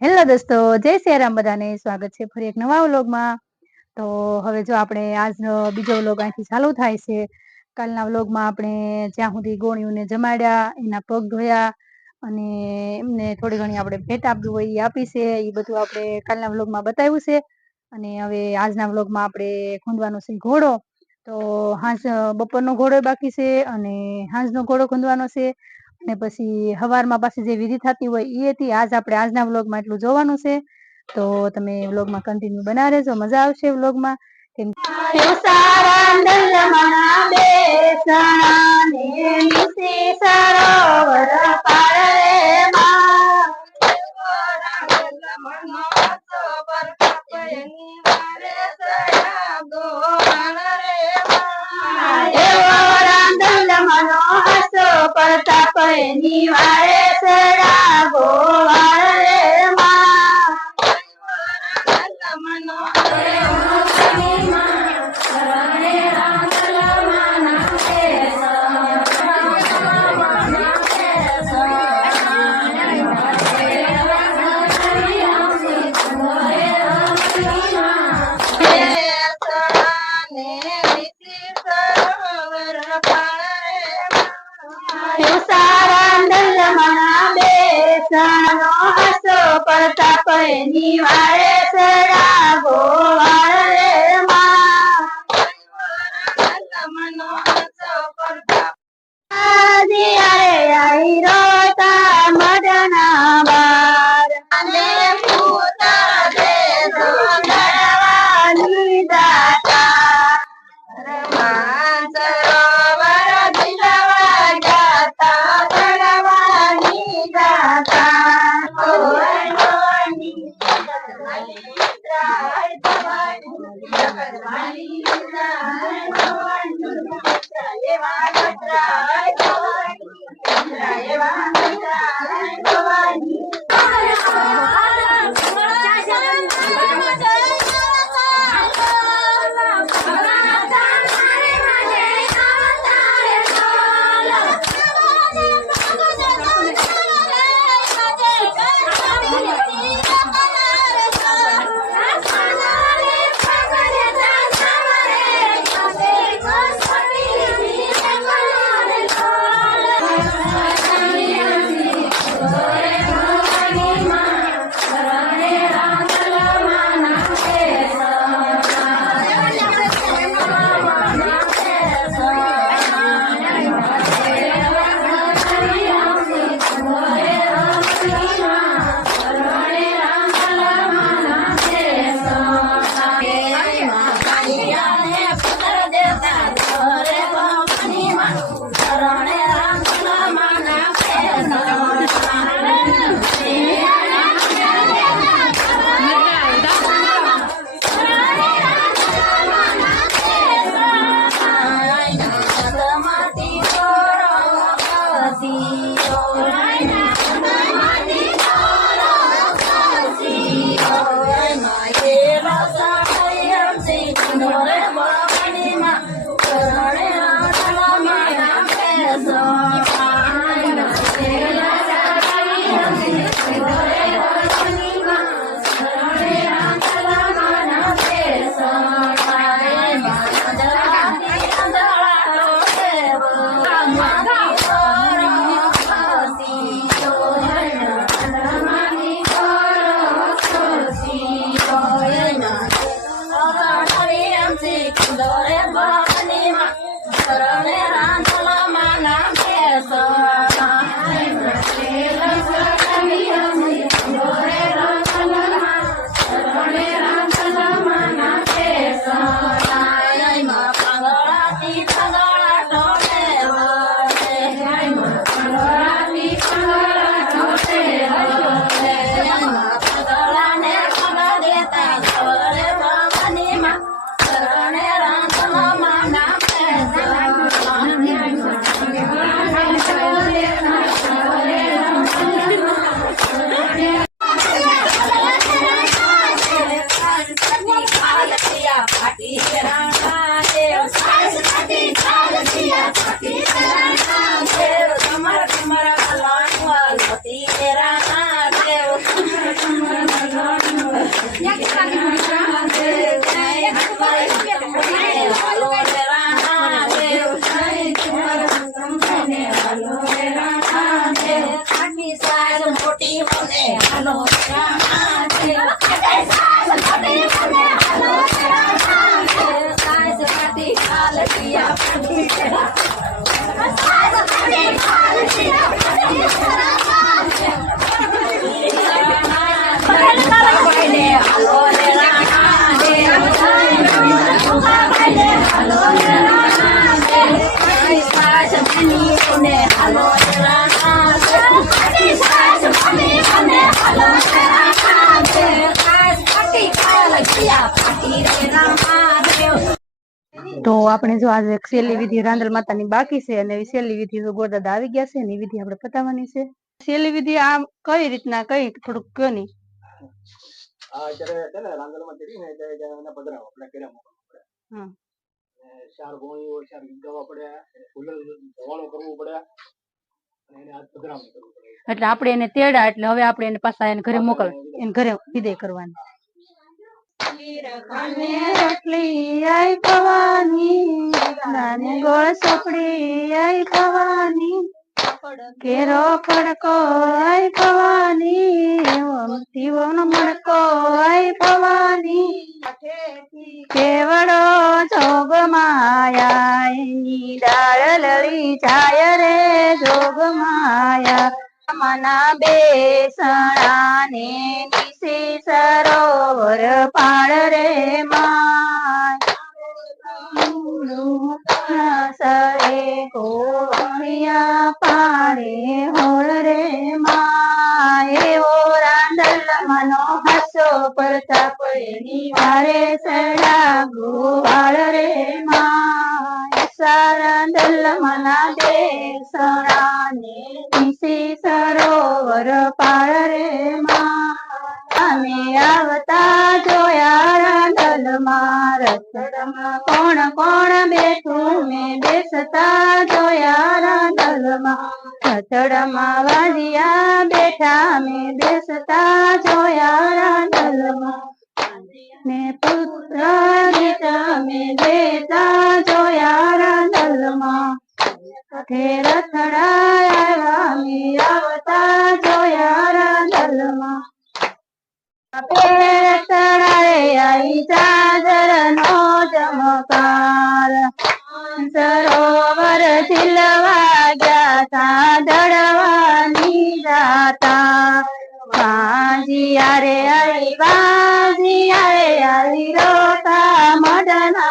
Hello દોસ્તો, જય સિયારામ, બધાને સ્વાગત છે ફરી એક નવા વ્લોગમાં। તો હવે જો આપણે આજનો બીજો વ્લોગ અહીંથી ચાલુ થાય છે। કાલના વ્લોગમાં આપણે જ્યાં સુધી ગોળીઓને જમાડ્યા, એના પગ ધોયા અને એમને થોડી ઘણી આપણે ભેટ આપવી હોય એ આપી છે, એ બધું આપણે કાલના વ્લોગમાં બતાવ્યું છે। અને હવે આજના વ્લોગમાં આપણે ખૂંદવાનો છે ઘોડો। તો બપોરનો ઘોડો બાકી છે અને હાંજનો ઘોડો ખૂંદવાનો છે। અને પછી હવારમાં પાછી જે વિધિ થતી હોય એ હતી। આપણે આજના વ્લોગમાં એટલું જોવાનું છે, તો તમે વ્લોગમાં કન્ટિન્યુ બના રહેજો, મજા આવશે વ્લોગમાં। તો આપણે જો આજે છેલ્લી વિધિ રાંદલ માતાની બાકી છે અને છેલ્લી વિધિ ગોરદાદા આવી ગયા છે એની વિધિ આપણે પતાવવાની છે. છેલ્લી વિધિ આ કઈ રીતના કઈ થોડુંક કયો ની. અત્યારે છે ને રાંદલમાં ચડી ને એટલે એને પધરાવો આપણે કર્યા મૂકવા પડે. ચાર ગોળીઓ ચાર ગીગાવા પડે, ફૂલર ધવાળો કરવું પડે અને એને આજ પધરાવણી કરવું પડે. એટલે આપણે એને તેડા એટલે હવે આપણે એને પાછા એને ઘરે મોકલ એને ઘરે વિદાય કરવાની. રોટલી આઈ ભવાની નાની ગોળ સોપડી આઈ ભવાની કેરો ફડકો આઈ ભવાની શિવનો મડકો આઈ ભવાની કેવડો જોગ માયા એની ડાળ લળી જાય રે જોગ માયા મના બેસણા ને નિશે સરોવર પાળ રે સરે કોળિયા પાડે હોળ રે એવો રાંદલ મનો હસો પ્રતાપ એની વારે સડા ગોવાળ રે રાંદલ મના બેસણા ને નિશે સરોવર પાળ રે અમે આવતા જોયા રાંદલ માં રસડમાં કોણ કોણ બેઠું મેં બેસતા જોયા રાંદલ માં રસડમાં વાજિયા બેઠા મેં બેસતા જોયા રાંદલ માં ને પુત્ર ગીત મેં દેતા જોયા રાંદલ માં રથડા આવ્યા મેં આવતા જોયા રાંદલ માં आई चादर नो चमकार सरोवर झिलवा गया था दड़वानी जाता बाजिया रे आई रोता मडना